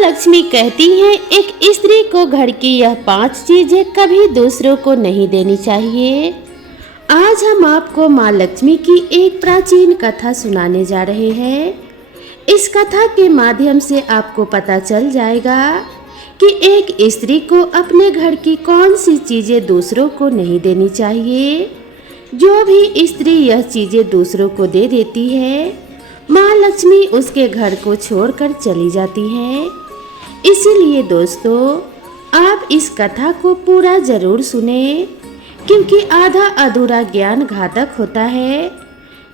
लक्ष्मी कहती हैं एक स्त्री को घर की यह 5 चीजें कभी दूसरों को नहीं देनी चाहिए। आज हम आपको माँ लक्ष्मी की एक प्राचीन कथा सुनाने जा रहे हैं। इस कथा के माध्यम से आपको पता चल जाएगा कि एक स्त्री को अपने घर की कौन सी चीजें दूसरों को नहीं देनी चाहिए। जो भी स्त्री यह चीजें दूसरों को दे देती है, माँ लक्ष्मी उसके घर को छोड़कर चली जाती है। इसीलिए दोस्तों, आप इस कथा को पूरा जरूर सुने, क्योंकि आधा अधूरा ज्ञान घातक होता है।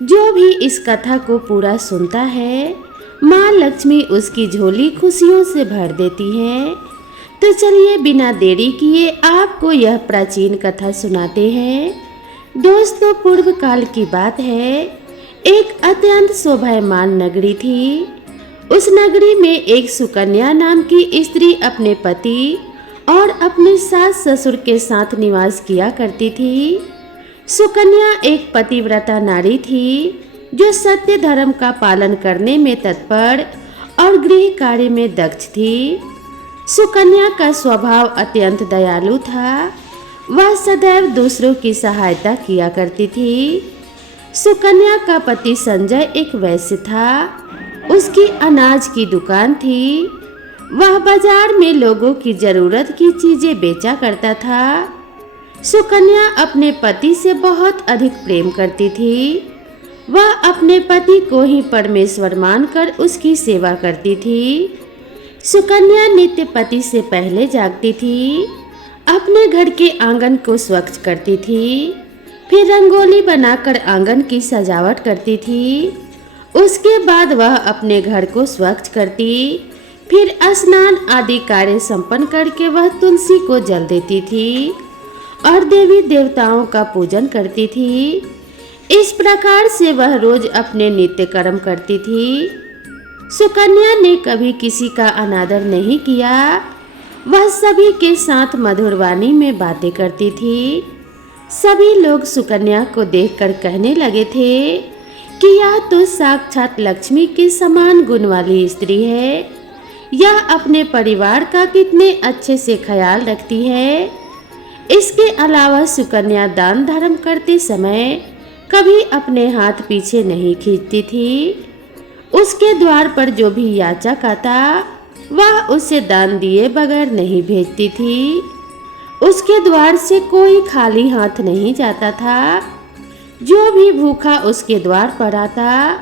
जो भी इस कथा को पूरा सुनता है, माँ लक्ष्मी उसकी झोली खुशियों से भर देती है। तो चलिए बिना देरी किए आपको यह प्राचीन कथा सुनाते हैं। दोस्तों, पूर्व काल की बात है। एक अत्यंत शोभायमान नगरी थी। उस नगरी में एक सुकन्या नाम की स्त्री अपने पति और अपने सास ससुर के साथ निवास किया करती थी। सुकन्या एक पतिव्रता नारी थी, जो सत्य धर्म का पालन करने में तत्पर और गृह कार्य में दक्ष थी। सुकन्या का स्वभाव अत्यंत दयालु था। वह सदैव दूसरों की सहायता किया करती थी। सुकन्या का पति संजय एक वैश्य था। उसकी अनाज की दुकान थी। वह बाजार में लोगों की जरूरत की चीजें बेचा करता था। सुकन्या अपने पति से बहुत अधिक प्रेम करती थी। वह अपने पति को ही परमेश्वर मानकर उसकी सेवा करती थी। सुकन्या नित्य पति से पहले जागती थी। अपने घर के आंगन को स्वच्छ करती थी। फिर रंगोली बनाकर आंगन की सजावट करती थी। उसके बाद वह अपने घर को स्वच्छ करती। फिर स्नान आदि कार्य संपन्न करके वह तुलसी को जल देती थी और देवी देवताओं का पूजन करती थी। इस प्रकार से वह रोज अपने नित्य कर्म करती थी। सुकन्या ने कभी किसी का अनादर नहीं किया। वह सभी के साथ मधुर वाणी में बातें करती थी। सभी लोग सुकन्या को देखकर कहने लगे थे कि यह तो साक्षात लक्ष्मी के समान गुण वाली स्त्री है। यह अपने परिवार का कितने अच्छे से ख्याल रखती है। इसके अलावा सुकन्या दान धर्म करते समय कभी अपने हाथ पीछे नहीं खींचती थी। उसके द्वार पर जो भी याचक आता, वह उसे दान दिए बगैर नहीं भेजती थी। उसके द्वार से कोई खाली हाथ नहीं जाता था। जो भी भूखा उसके द्वार पर आता,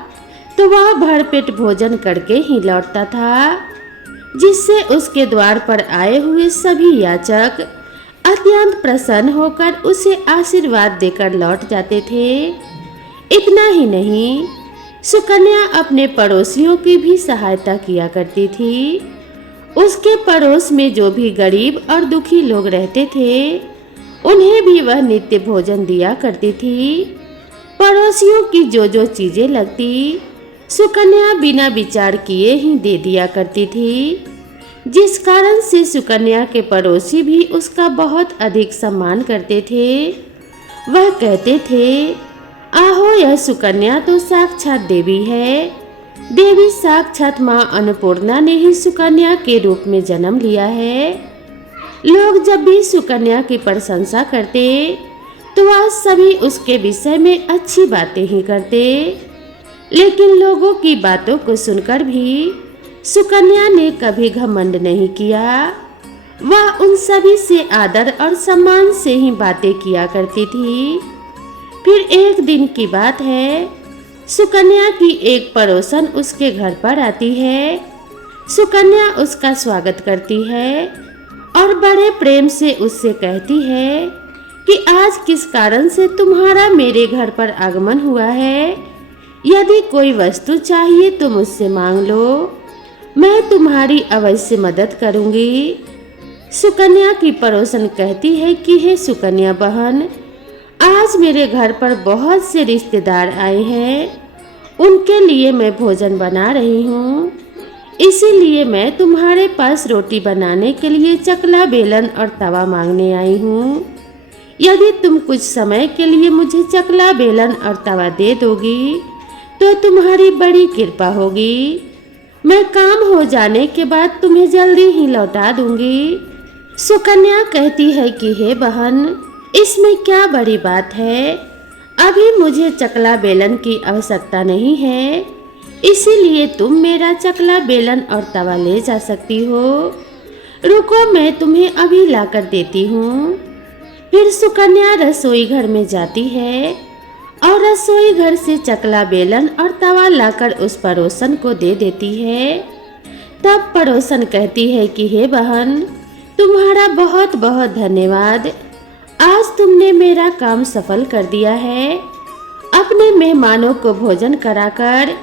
तो वह भरपेट भोजन करके ही लौटता था, जिससे उसके द्वार पर आए हुए सभी याचक अत्यंत प्रसन्न होकर उसे आशीर्वाद देकर लौट जाते थे। इतना ही नहीं, सुकन्या अपने पड़ोसियों की भी सहायता किया करती थी। उसके पड़ोस में जो भी गरीब और दुखी लोग रहते थे, उन्हें भी वह नित्य भोजन दिया करती थी। पड़ोसियों की जो चीजें लगती, सुकन्या बिना विचार किए ही दे दिया करती थी, जिस कारण से सुकन्या के पड़ोसी भी उसका बहुत अधिक सम्मान करते थे। वह कहते थे, आहो, यह सुकन्या तो साक्षात देवी है। देवी साक्षात माँ अन्नपूर्णा ने ही सुकन्या के रूप में जन्म लिया है। लोग जब भी सुकन्या की प्रशंसा करते, तो वह सभी उसके विषय में अच्छी बातें ही करते। लेकिन लोगों की बातों को सुनकर भी सुकन्या ने कभी घमंड नहीं किया। वह उन सभी से आदर और सम्मान से ही बातें किया करती थी। फिर एक दिन की बात है, सुकन्या की एक पड़ोसन उसके घर पर आती है। सुकन्या उसका स्वागत करती है और बड़े प्रेम से उससे कहती है कि आज किस कारण से तुम्हारा मेरे घर पर आगमन हुआ है। यदि कोई वस्तु चाहिए तो मुझसे मांग लो, मैं तुम्हारी अवश्य मदद करूंगी। सुकन्या की पड़ोसन कहती है कि हे सुकन्या बहन, आज मेरे घर पर बहुत से रिश्तेदार आए हैं। उनके लिए मैं भोजन बना रही हूँ। इसीलिए मैं तुम्हारे पास रोटी बनाने के लिए चकला, बेलन और तवा मांगने आई हूँ। यदि तुम कुछ समय के लिए मुझे चकला, बेलन और तवा दे दोगी, तो तुम्हारी बड़ी कृपा होगी। मैं काम हो जाने के बाद तुम्हें जल्दी ही लौटा दूंगी। सुकन्या कहती है कि हे बहन, इसमें क्या बड़ी बात है, अभी मुझे चकला बेलन की आवश्यकता नहीं है, इसीलिए तुम मेरा चकला बेलन और तवा ले जा सकती हो। रुको, मैं तुम्हें अभी लाकर देती हूँ। फिर सुकन्या रसोई घर में जाती है और रसोई घर से चकला बेलन और तवा लाकर उस पड़ोसन को दे देती है। तब पड़ोसन कहती है कि हे बहन, तुम्हारा बहुत बहुत धन्यवाद, आज तुमने मेरा काम सफल कर दिया है। अपने मेहमानों को भोजन कराकर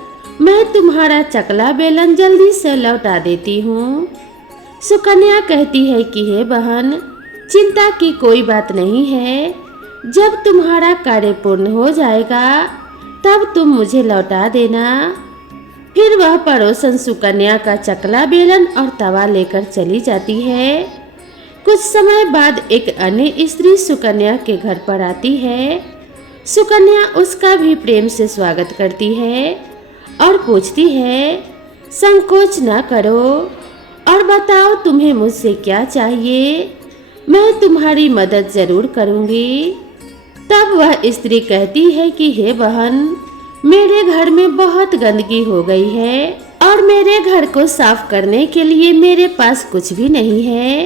मैं तुम्हारा चकला बेलन जल्दी से लौटा देती हूँ। सुकन्या कहती है कि हे बहन, चिंता की कोई बात नहीं है, जब तुम्हारा कार्य पूर्ण हो जाएगा तब तुम मुझे लौटा देना। फिर वह पड़ोसन सुकन्या का चकला बेलन और तवा लेकर चली जाती है। कुछ समय बाद एक अन्य स्त्री सुकन्या के घर पर आती है। सुकन्या उसका भी प्रेम से स्वागत करती है और पूछती है, संकोच न करो और बताओ तुम्हें मुझसे क्या चाहिए, मैं तुम्हारी मदद जरूर करूंगी। तब वह स्त्री कहती है कि हे बहन, मेरे घर में बहुत गंदगी हो गई है और मेरे घर को साफ करने के लिए मेरे पास कुछ भी नहीं है,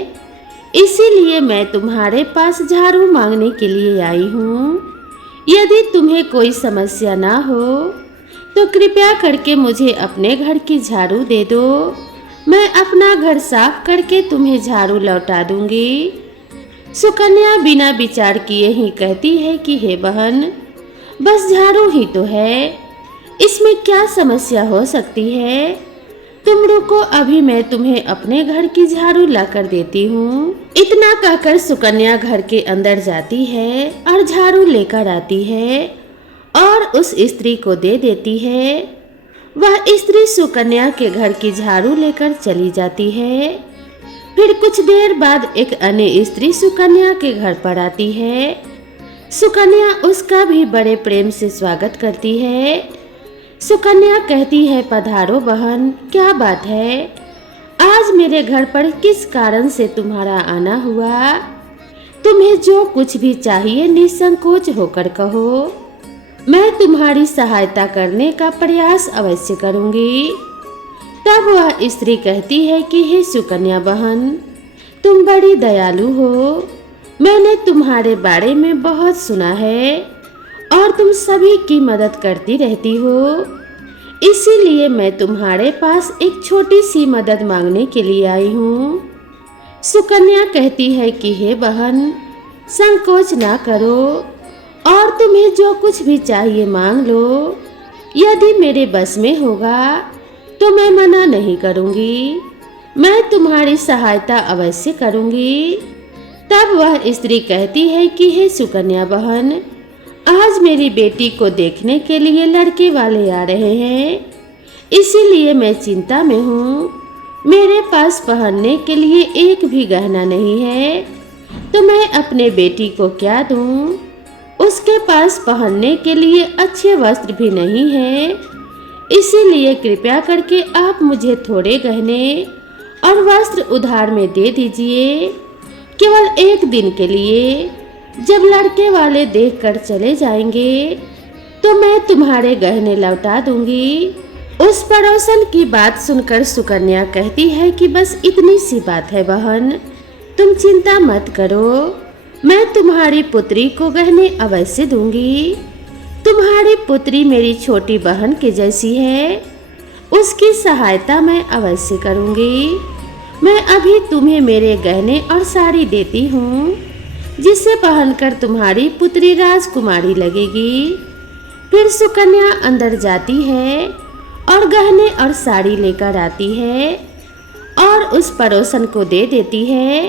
इसीलिए मैं तुम्हारे पास झाड़ू मांगने के लिए आई हूँ। यदि तुम्हें कोई समस्या ना हो तो कृपया करके मुझे अपने घर की झाड़ू दे दो, मैं अपना घर साफ करके तुम्हें झाड़ू लौटा दूंगी। सुकन्या बिना विचार किए ही कहती है कि हे बहन, बस झाड़ू ही तो है, इसमें क्या समस्या हो सकती है, तुम रुको, अभी मैं तुम्हें अपने घर की झाड़ू लाकर देती हूँ। इतना कहकर सुकन्या घर के अंदर जाती है और झाड़ू लेकर आती है और उस स्त्री को दे देती है। वह स्त्री सुकन्या के घर की झाड़ू लेकर चली जाती है। फिर कुछ देर बाद एक अन्य स्त्री सुकन्या के घर पर आती है। सुकन्या उसका भी बड़े प्रेम से स्वागत करती है। सुकन्या कहती है, पधारो बहन, क्या बात है, आज मेरे घर पर किस कारण से तुम्हारा आना हुआ, तुम्हें जो कुछ भी चाहिए निसंकोच होकर कहो, मैं तुम्हारी सहायता करने का प्रयास अवश्य करूंगी। तब वह स्त्री कहती है कि हे सुकन्या बहन, तुम बड़ी दयालु हो, मैंने तुम्हारे बारे में बहुत सुना है और तुम सभी की मदद करती रहती हो, इसीलिए मैं तुम्हारे पास एक छोटी सी मदद मांगने के लिए आई हूँ। सुकन्या कहती है कि हे बहन, संकोच ना करो और तुम्हें जो कुछ भी चाहिए मांग लो, यदि मेरे बस में होगा तो मैं मना नहीं करूँगी, मैं तुम्हारी सहायता अवश्य करूँगी। तब वह स्त्री कहती है कि हे सुकन्या बहन, आज मेरी बेटी को देखने के लिए लड़के वाले आ रहे हैं, इसीलिए मैं चिंता में हूँ, मेरे पास पहनने के लिए एक भी गहना नहीं है, तो मैं अपने बेटी को क्या दूँ, उसके पास पहनने के लिए अच्छे वस्त्र भी नहीं है, इसीलिए कृपया करके आप मुझे थोड़े गहने और वस्त्र उधार में दे दीजिए, केवल एक दिन के लिए, जब लड़के वाले देखकर चले जाएंगे तो मैं तुम्हारे गहने लौटा दूंगी। उस पड़ोसन की बात सुनकर सुकन्या कहती है कि बस इतनी सी बात है बहन, तुम चिंता मत करो, मैं तुम्हारी पुत्री को गहने अवश्य दूंगी। तुम्हारी पुत्री मेरी छोटी बहन के जैसी है, उसकी सहायता मैं अवश्य करूंगी। मैं अभी तुम्हें मेरे गहने और साड़ी देती हूँ, जिसे पहनकर तुम्हारी पुत्री राजकुमारी लगेगी। फिर सुकन्या अंदर जाती है और गहने और साड़ी लेकर आती है और उस पड़ोसन को दे देती है।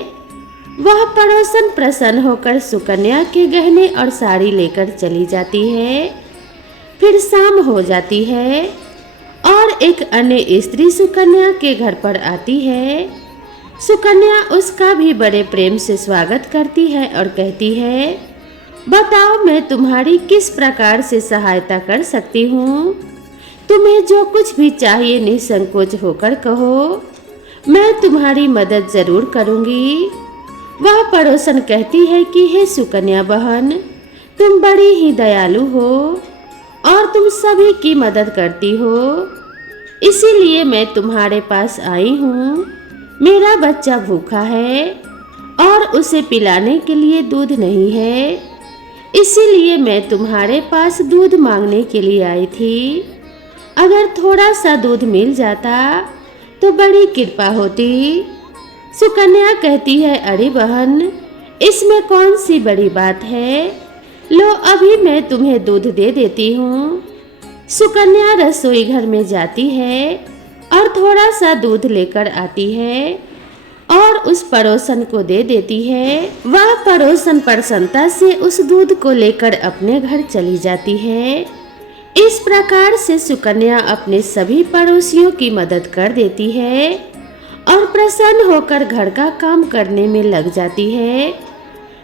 वह पड़ोसन प्रसन्न होकर सुकन्या के गहने और साड़ी लेकर चली जाती है। फिर शाम हो जाती है और एक अन्य स्त्री सुकन्या के घर पर आती है। सुकन्या उसका भी बड़े प्रेम से स्वागत करती है और कहती है, बताओ मैं तुम्हारी किस प्रकार से सहायता कर सकती हूँ। तुम्हें जो कुछ भी चाहिए निसंकोच होकर कहो, मैं तुम्हारी मदद जरूर करूंगी। वह पड़ोसन कहती है कि हे सुकन्या बहन, तुम बड़ी ही दयालु हो और तुम सभी की मदद करती हो, इसीलिए मैं तुम्हारे पास आई हूँ। मेरा बच्चा भूखा है और उसे पिलाने के लिए दूध नहीं है, इसीलिए मैं तुम्हारे पास दूध मांगने के लिए आई थी। अगर थोड़ा सा दूध मिल जाता तो बड़ी कृपा होती। सुकन्या कहती है, अरे बहन, इसमें कौन सी बड़ी बात है, लो अभी मैं तुम्हें दूध दे देती हूँ। सुकन्या रसोई घर में जाती है और थोड़ा सा दूध लेकर आती है और उस पड़ोसन को दे देती है। वह पड़ोसन प्रसन्नता से उस दूध को लेकर अपने घर चली जाती है। इस प्रकार से सुकन्या अपने सभी पड़ोसियों की मदद कर देती है और प्रसन्न होकर घर का काम करने में लग जाती है।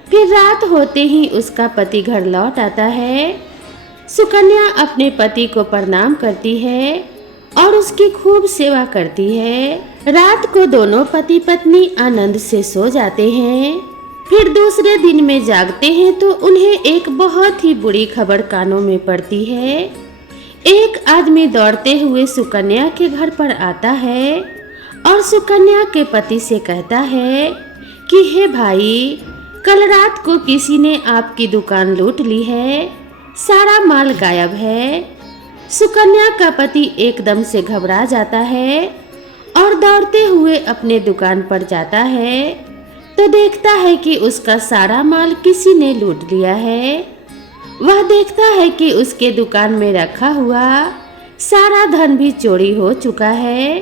फिर रात होते ही उसका पति घर लौट आता है। सुकन्या अपने पति को प्रणाम करती है और उसकी खूब सेवा करती है। रात को दोनों पति पत्नी आनंद से सो जाते हैं। फिर दूसरे दिन में जागते हैं तो उन्हें एक बहुत ही बुरी खबर कानों में पड़ती है। एक आदमी दौड़ते हुए सुकन्या के घर पर आता है और सुकन्या के पति से कहता है कि हे भाई, कल रात को किसी ने आपकी दुकान लूट ली है, सारा माल गायब है। सुकन्या का पति एकदम से घबरा जाता है और दौड़ते हुए अपने दुकान पर जाता है तो देखता है कि उसका सारा माल किसी ने लूट लिया है। वह देखता है कि उसके दुकान में रखा हुआ सारा धन भी चोरी हो चुका है।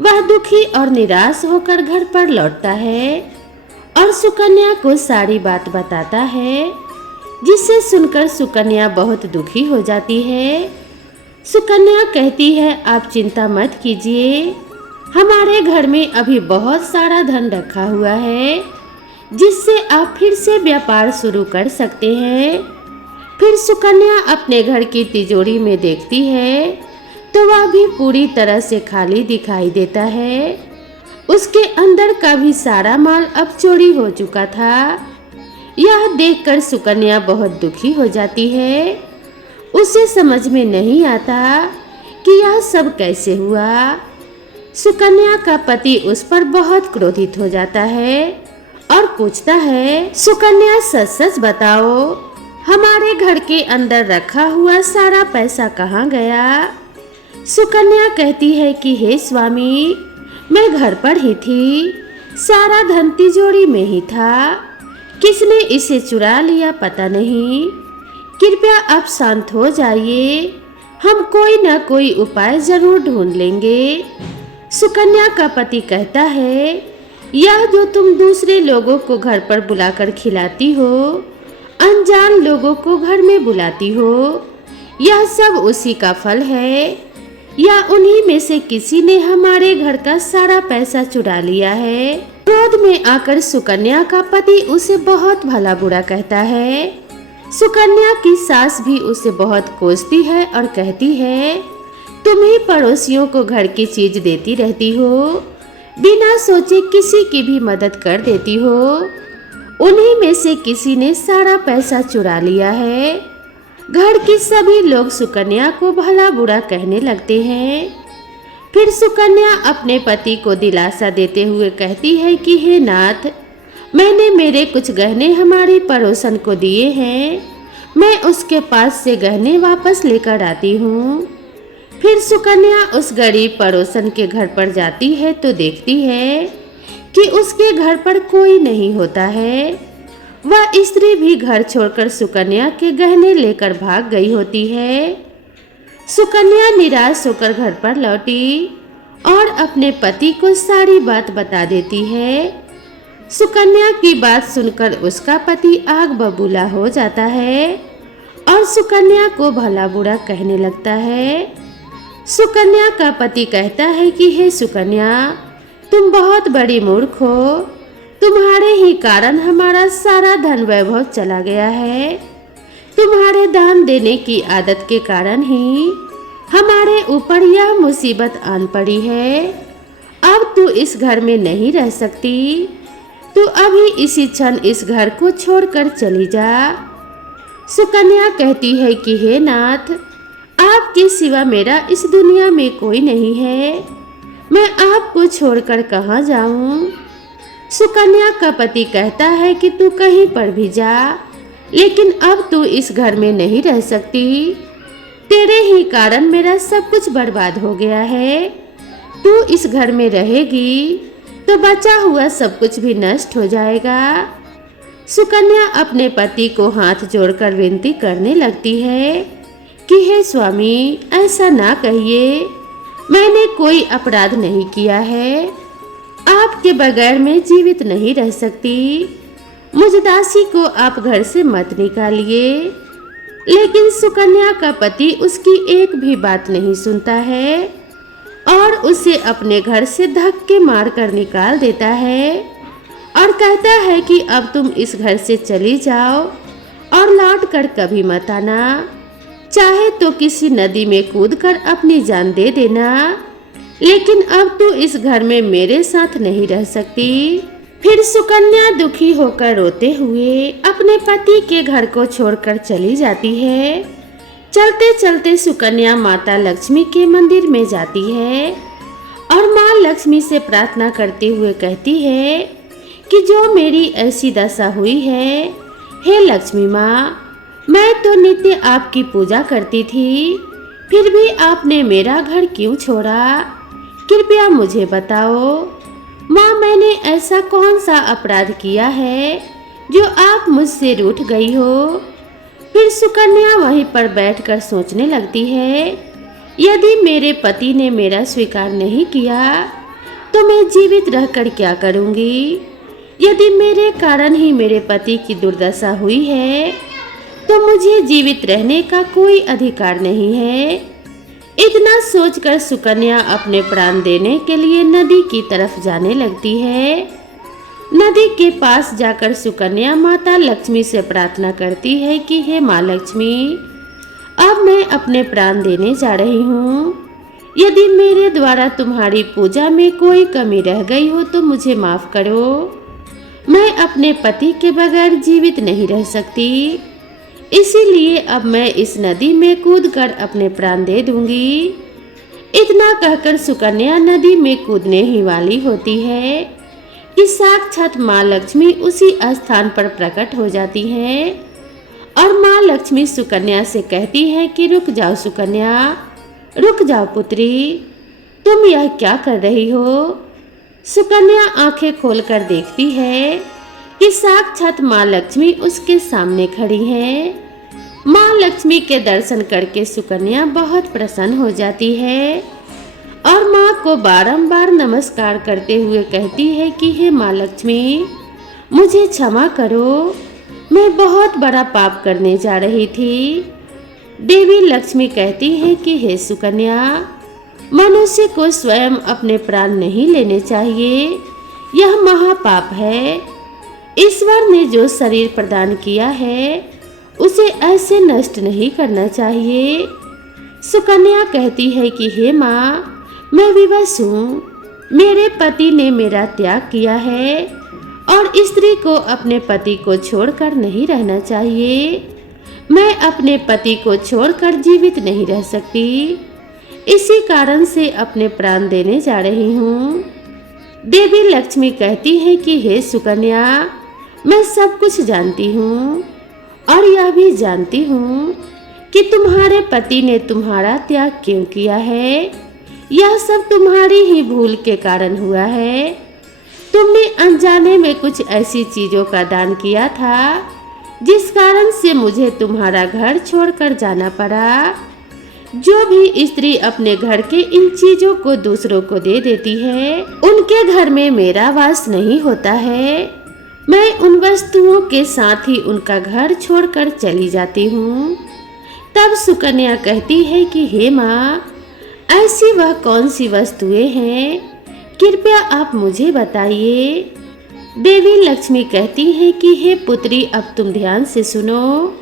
वह दुखी और निराश होकर घर पर लौटता है और सुकन्या को सारी बात बताता है, जिसे सुनकर सुकन्या बहुत दुखी हो जाती है। सुकन्या कहती है, आप चिंता मत कीजिए, हमारे घर में अभी बहुत सारा धन रखा हुआ है, जिससे आप फिर से व्यापार शुरू कर सकते हैं। फिर सुकन्या अपने घर की तिजोरी में देखती है तो वह भी पूरी तरह से खाली दिखाई देता है। उसके अंदर का भी सारा माल अब चोरी हो चुका था। यह देखकर सुकन्या बहुत दुखी हो जाती है। उसे समझ में नहीं आता कि यह सब कैसे हुआ। सुकन्या का पति उस पर बहुत क्रोधित हो जाता है और पूछता है, सुकन्या सच सच बताओ, हमारे घर के अंदर रखा हुआ सारा पैसा कहाँ गया? सुकन्या कहती है कि हे स्वामी, मैं घर पर ही थी, सारा धन तिजोरी में ही था, किसने इसे चुरा लिया पता नहीं। कृपया आप शांत हो जाइए, हम कोई न कोई उपाय जरूर ढूंढ लेंगे। सुकन्या का पति कहता है, यह जो तुम दूसरे लोगों को घर पर बुलाकर खिलाती हो, अनजान लोगों को घर में बुलाती हो, यह सब उसी का फल है, या उन्हीं में से किसी ने हमारे घर का सारा पैसा चुरा लिया है। क्रोध में आकर सुकन्या का पति उसे बहुत भला बुरा कहता है। सुकन्या की सास भी उसे बहुत कोसती है और कहती है, तुम ही पड़ोसियों को घर की चीज देती रहती हो, बिना सोचे किसी की भी मदद कर देती हो, उन्हीं में से किसी ने सारा पैसा चुरा लिया है। घर के सभी लोग सुकन्या को भला बुरा कहने लगते हैं। फिर सुकन्या अपने पति को दिलासा देते हुए कहती है कि हे नाथ, मैंने मेरे कुछ गहने हमारी पड़ोसन को दिए हैं, मैं उसके पास से गहने वापस लेकर आती हूँ। फिर सुकन्या उस गरीब पड़ोसन के घर पर जाती है तो देखती है कि उसके घर पर कोई नहीं होता है। वह स्त्री भी घर छोड़कर सुकन्या के गहने लेकर भाग गई होती है। सुकन्या निराश होकर घर पर लौटी और अपने पति को सारी बात बता देती है। सुकन्या की बात सुनकर उसका पति आग बबूला हो जाता है और सुकन्या को भला बुरा कहने लगता है। सुकन्या का पति कहता है कि हे सुकन्या, तुम बहुत बड़ी मूर्ख हो, तुम्हारे ही कारण हमारा सारा धन वैभव चला गया है। तुम्हारे दान देने की आदत के कारण ही हमारे ऊपर यह मुसीबत आन पड़ी है। अब तू इस घर में नहीं रह सकती। तू अभी इसी क्षण इस घर को छोड़कर चली जा। सुकन्या कहती है कि हे नाथ, आपके सिवा मेरा इस दुनिया में कोई नहीं है। मैं आपको छोड़कर कहाँ जाऊं? सुकन्या का पति कहता है कि तू कहीं पर भी जा, लेकिन अब तू इस घर में नहीं रह सकती। तेरे ही कारण मेरा सब कुछ बर्बाद हो गया है। तू इस घर में रहेगी तो बचा हुआ सब कुछ भी नष्ट हो जाएगा। सुकन्या अपने पति को हाथ जोड़कर विनती करने लगती है कि हे स्वामी, ऐसा ना कहिए, मैंने कोई अपराध नहीं किया है। आपके बगैर मैं जीवित नहीं रह सकती। मुझ दासी को आप घर से मत निकालिए। लेकिन सुकन्या का पति उसकी एक भी बात नहीं सुनता है और उसे अपने घर से धक्के मारकर निकाल देता है और कहता है कि अब तुम इस घर से चली जाओ और लौट कर कभी मत आना। चाहे तो किसी नदी में कूदकर अपनी जान दे देना, लेकिन अब तू इस घर में मेरे साथ नहीं रह सकती। फिर सुकन्या दुखी होकर रोते हुए अपने पति के घर को छोड़कर चली जाती है। चलते चलते सुकन्या माता लक्ष्मी के मंदिर में जाती है और माँ लक्ष्मी से प्रार्थना करते हुए कहती है कि जो मेरी ऐसी दशा हुई है, हे लक्ष्मी माँ, मैं तो नित्य आपकी पूजा करती थी, फिर भी आपने मेरा घर क्यों छोड़ा? कृपया मुझे बताओ माँ, मैंने ऐसा कौन सा अपराध किया है जो आप मुझसे रूठ गई हो? फिर सुकन्या वहीं पर बैठकर सोचने लगती है, यदि मेरे पति ने मेरा स्वीकार नहीं किया तो मैं जीवित रहकर क्या करूँगी? यदि मेरे कारण ही मेरे पति की दुर्दशा हुई है तो मुझे जीवित रहने का कोई अधिकार नहीं है। इतना सोचकर सुकन्या अपने प्राण देने के लिए नदी की तरफ जाने लगती है। नदी के पास जाकर सुकन्या माता लक्ष्मी से प्रार्थना करती है कि हे माँ लक्ष्मी, अब मैं अपने प्राण देने जा रही हूँ। यदि मेरे द्वारा तुम्हारी पूजा में कोई कमी रह गई हो तो मुझे माफ करो। मैं अपने पति के बगैर जीवित नहीं रह सकती, इसीलिए अब मैं इस नदी में कूदकर अपने प्राण दे दूंगी। इतना कहकर सुकन्या नदी में कूदने ही वाली होती है कि साक्षात माँ लक्ष्मी उसी स्थान पर प्रकट हो जाती है और माँ लक्ष्मी सुकन्या से कहती है कि रुक जाओ सुकन्या, रुक जाओ पुत्री, तुम यह क्या कर रही हो? सुकन्या आंखें खोलकर देखती है कि साक्षात माँ लक्ष्मी उसके सामने खड़ी हैं। माँ लक्ष्मी के दर्शन करके सुकन्या बहुत प्रसन्न हो जाती है और माँ को बारंबार नमस्कार करते हुए कहती है कि हे माँ लक्ष्मी, मुझे क्षमा करो, मैं बहुत बड़ा पाप करने जा रही थी। देवी लक्ष्मी कहती है कि हे सुकन्या, मनुष्य को स्वयं अपने प्राण नहीं लेने चाहिए, यह महापाप है। ईश्वर ने जो शरीर प्रदान किया है उसे ऐसे नष्ट नहीं करना चाहिए। सुकन्या कहती है कि हे माँ, मैं विवश हूँ, मेरे पति ने मेरा त्याग किया है और स्त्री को अपने पति को छोड़कर नहीं रहना चाहिए। मैं अपने पति को छोड़कर जीवित नहीं रह सकती, इसी कारण से अपने प्राण देने जा रही हूँ। देवी लक्ष्मी कहती है कि हे सुकन्या, मैं सब कुछ जानती हूँ और यह भी जानती हूँ कि तुम्हारे पति ने तुम्हारा त्याग क्यों किया है। यह सब तुम्हारी ही भूल के कारण हुआ है। तुमने अनजाने में कुछ ऐसी चीजों का दान किया था जिस कारण से मुझे तुम्हारा घर छोड़कर जाना पड़ा। जो भी स्त्री अपने घर के इन चीजों को दूसरों को दे देती है, उनके घर में मेरा वास नहीं होता है। मैं उन वस्तुओं के साथ ही उनका घर छोड़कर चली जाती हूँ। तब सुकन्या कहती है कि हे माँ, ऐसी वह कौन सी वस्तुएं हैं, कृपया आप मुझे बताइए। देवी लक्ष्मी कहती है कि हे पुत्री, अब तुम ध्यान से सुनो,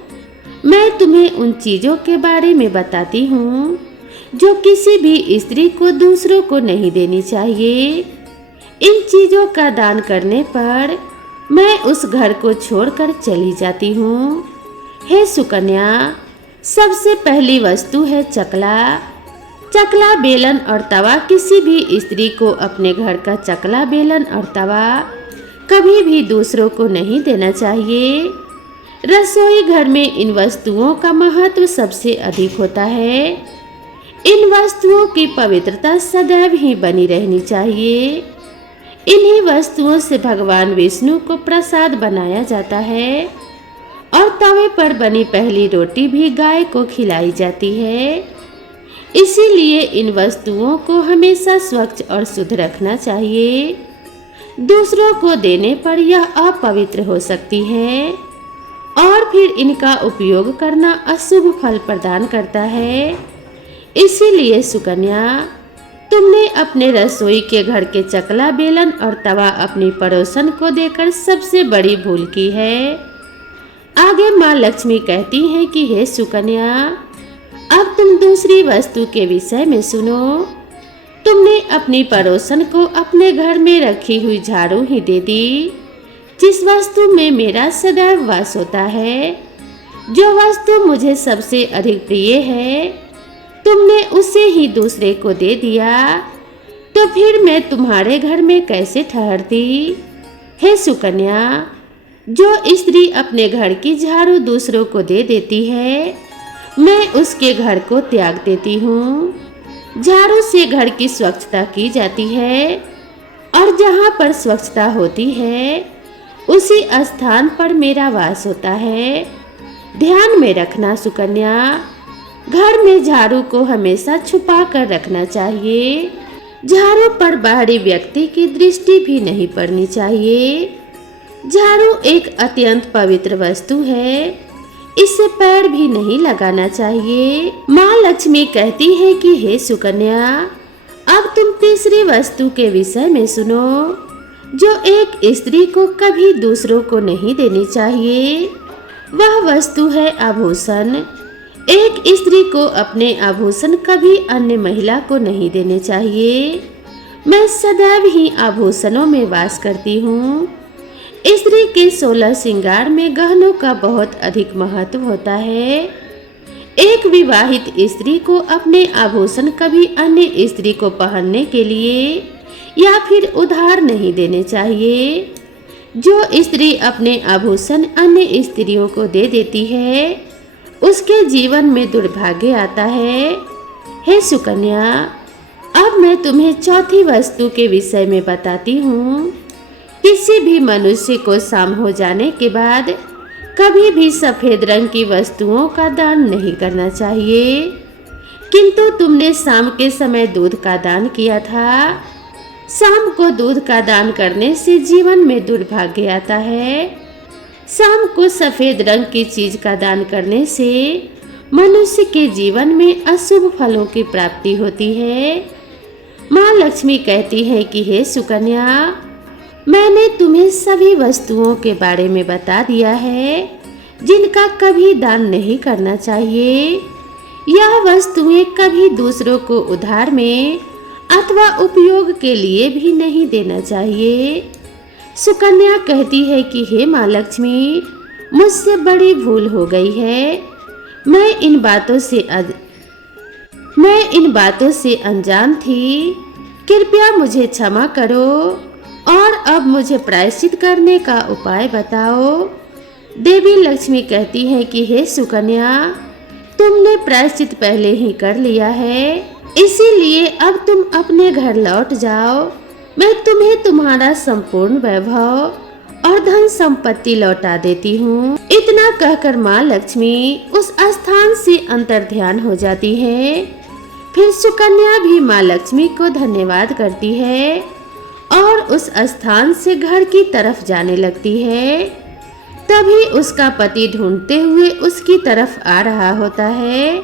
मैं तुम्हें उन चीज़ों के बारे में बताती हूँ जो किसी भी स्त्री को दूसरों को नहीं देनी चाहिए। इन चीजों का दान करने पर मैं उस घर को छोड़कर चली जाती हूँ। हे सुकन्या, सबसे पहली वस्तु है चकला। चकला, बेलन और तवा किसी भी स्त्री को अपने घर का चकला, बेलन और तवा कभी भी दूसरों को नहीं देना चाहिए। रसोई घर में इन वस्तुओं का महत्व सबसे अधिक होता है। इन वस्तुओं की पवित्रता सदैव ही बनी रहनी चाहिए। इन्हीं वस्तुओं से भगवान विष्णु को प्रसाद बनाया जाता है और तवे पर बनी पहली रोटी भी गाय को खिलाई जाती है। इसीलिए इन वस्तुओं को हमेशा स्वच्छ और शुद्ध रखना चाहिए। दूसरों को देने पर यह अपवित्र हो सकती है और फिर इनका उपयोग करना अशुभ फल प्रदान करता है। इसीलिए सुकन्या, तुमने अपने रसोई के घर के चकला, बेलन और तवा अपनी पड़ोसन को देकर सबसे बड़ी भूल की है। आगे माँ लक्ष्मी कहती हैं कि हे सुकन्या, अब तुम दूसरी वस्तु के विषय में सुनो। तुमने अपनी पड़ोसन को अपने घर में रखी हुई झाड़ू ही दे दी, जिस वस्तु में मेरा सदैव वास होता है। जो वस्तु मुझे सबसे अधिक प्रिय है, तुमने उसे ही दूसरे को दे दिया, तो फिर मैं तुम्हारे घर में कैसे ठहरती। हे सुकन्या, जो स्त्री अपने घर की झाड़ू दूसरों को दे देती है, मैं उसके घर को त्याग देती हूँ। झाड़ू से घर की स्वच्छता की जाती है और जहाँ पर स्वच्छता होती है उसी स्थान पर मेरा वास होता है। ध्यान में रखना सुकन्या, घर में झाड़ू को हमेशा छुपा कर रखना चाहिए। झाड़ू पर बाहरी व्यक्ति की दृष्टि भी नहीं पड़नी चाहिए। झाड़ू एक अत्यंत पवित्र वस्तु है, इससे पैर भी नहीं लगाना चाहिए। माँ लक्ष्मी कहती है कि हे सुकन्या, अब तुम तीसरी वस्तु के विषय में सुनो, जो एक स्त्री को कभी दूसरों को नहीं देनी चाहिए। वह वस्तु है आभूषण। एक स्त्री को अपने आभूषण कभी अन्य महिला को नहीं देने चाहिए। मैं सदैव ही आभूषणों में वास करती हूँ। स्त्री के 16 श्रृंगार में गहनों का बहुत अधिक महत्व होता है। एक विवाहित स्त्री को अपने आभूषण कभी अन्य स्त्री को पहनने के लिए या फिर उधार नहीं देने चाहिए। जो स्त्री अपने आभूषण अन्य स्त्रियों को दे देती है, उसके जीवन में दुर्भाग्य आता है। हे सुकन्या, अब मैं तुम्हें चौथी वस्तु के विषय में बताती हूँ। किसी भी मनुष्य को शाम हो जाने के बाद कभी भी सफेद रंग की वस्तुओं का दान नहीं करना चाहिए, किंतु तुमने शाम के समय दूध का दान किया था। शाम को दूध का दान करने से जीवन में दुर्भाग्य आता है। शाम को सफेद रंग की चीज का दान करने से मनुष्य के जीवन में अशुभ फलों की प्राप्ति होती है। माँ लक्ष्मी कहती है कि हे सुकन्या, मैंने तुम्हें सभी वस्तुओं के बारे में बता दिया है जिनका कभी दान नहीं करना चाहिए। यह वस्तुएं कभी दूसरों को उधार में अथवा उपयोग के लिए भी नहीं देना चाहिए। सुकन्या कहती है कि हे माँ लक्ष्मी, मुझसे बड़ी भूल हो गई है। मैं इन बातों से अनजान थी। कृपया मुझे क्षमा करो और अब मुझे प्रायश्चित करने का उपाय बताओ। देवी लक्ष्मी कहती है कि हे सुकन्या, तुमने प्रायश्चित पहले ही कर लिया है, इसीलिए अब तुम अपने घर लौट जाओ। मैं तुम्हें तुम्हारा संपूर्ण वैभव और धन संपत्ति लौटा देती हूँ। इतना कहकर माँ लक्ष्मी उस स्थान से अंतर्ध्यान हो जाती है। फिर सुकन्या भी माँ लक्ष्मी को धन्यवाद करती है और उस स्थान से घर की तरफ जाने लगती है। तभी उसका पति ढूंढते हुए उसकी तरफ आ रहा होता है।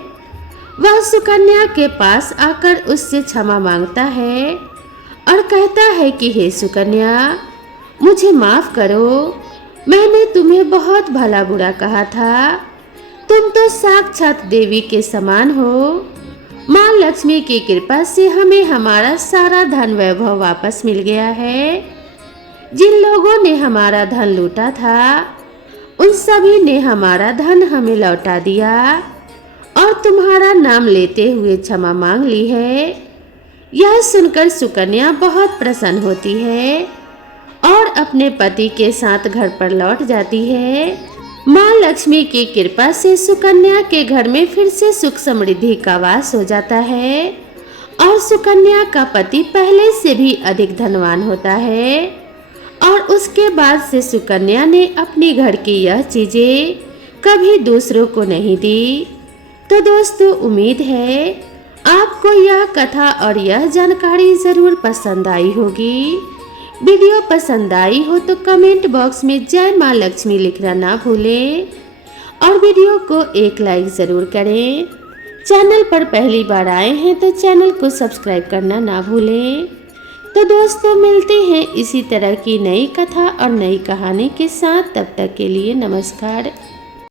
वह सुकन्या के पास आकर उससे क्षमा मांगता है और कहता है कि हे सुकन्या, मुझे माफ करो, मैंने तुम्हें बहुत भला बुरा कहा था। तुम तो साक्षात देवी के समान हो। माँ लक्ष्मी की कृपा से हमें हमारा सारा धन वैभव वापस मिल गया है। जिन लोगों ने हमारा धन लूटा था उन सभी ने हमारा धन हमें लौटा दिया और तुम्हारा नाम लेते हुए क्षमा मांग ली है। यह सुनकर सुकन्या बहुत प्रसन्न होती है और अपने पति के साथ घर पर लौट जाती है। माँ लक्ष्मी की कृपा से सुकन्या के घर में फिर से सुख समृद्धि का वास हो जाता है और सुकन्या का पति पहले से भी अधिक धनवान होता है। और उसके बाद से सुकन्या ने अपनी घर की यह चीजें कभी दूसरों को नहीं दी। तो दोस्तों, उम्मीद है आपको यह कथा और यह जानकारी ज़रूर पसंद आई होगी। वीडियो पसंद आई हो तो कमेंट बॉक्स में जय माँ लक्ष्मी लिखना ना भूलें और वीडियो को एक लाइक ज़रूर करें। चैनल पर पहली बार आए हैं तो चैनल को सब्सक्राइब करना ना भूलें। तो दोस्तों, मिलते हैं इसी तरह की नई कथा और नई कहानी के साथ। तब तक के लिए नमस्कार।